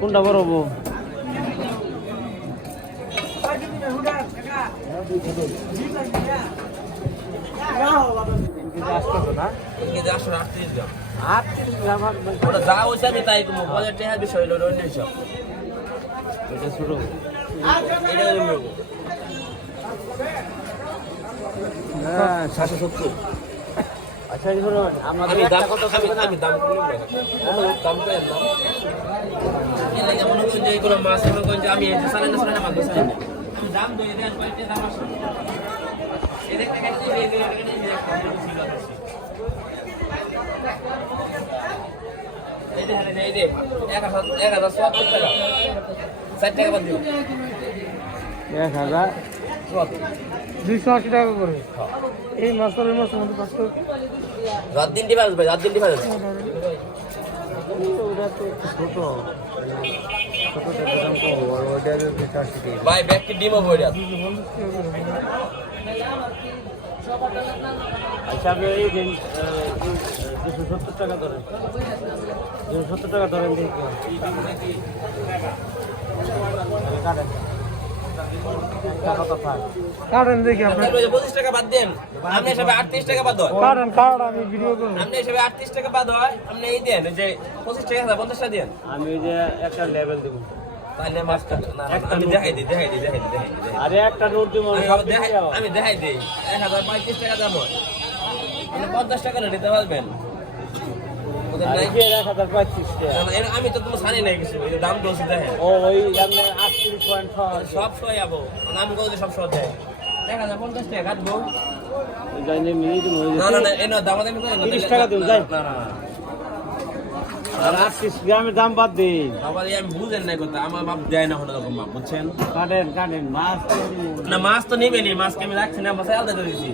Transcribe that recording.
কোনটা বড় হবো? যা হয়েছে আমি তাই কমো বাজার টেহার বিষয় হলো অন্য সব এটা ছোট এটা 770 আচ্ছা শুনুন আমাদের আমি একটা দাম কথা আমি দাম করলাম দাম তো এর নাম এলা যেমন যে এগুলো মাছ মনে করেন যে আমি এই সালে না মাছ সালে আমি দাম দিয়ে দেন কয়টা দাম আছে এদের থেকে এই যে 1070 টাকা 60 টাকা বাদ দিও 1280 টাকা করে এই মাছের মধ্যে 500 রাত দিন দিবা ভাই রাত দিন দিবা ওটা তো ছোট দাম কম ওটা 80 টাকা ভাই ব্যাগ কি ডিমও বইরা আচ্ছা আপনি এই দিন 270 টাকা ধরেন 270 টাকা ধরেন দেখি কাটেন দেখি আপনি 25 টাকা বাদ দেন আপনি হিসাবে 38 টাকা বাদ হয় কাটেন আমি ভিডিও করব আপনি হিসাবে 38 টাকা বাদ হয় আপনি এই দেন যে 25 টাকা 50 টাকা দেন আমি ওই যে একটা লেভেল দেব তাহলে মাছটা না আমি দেখাই দিই আরে একটা নোট দেব আমি দেখাই দিই 1035 টাকা দাম হয় আপনি 50 টাকা নিতে পারবেন আমি তো তোমার জানি না কিছু দাম দোষী দেখেন ও ওই আপনি 38.6 সব সই যাবো আমি কত সব সহ দেয় 1050 টাকা কাটবো জানি মিনিট হয়ে না এনো দাম দামি করে 30 টাকা দিন যাই না আর 38 গ্রামের দাম বাদ দিন বাবা আমি বুঝেন না কথা আমার বাপ দেয় না হলো এরকম বাপ বুঝছেন কাটেন মাছ না মাছ তো নেবেনি মাছকে আমি রাখছি না মাছ আলাদা করে দিছি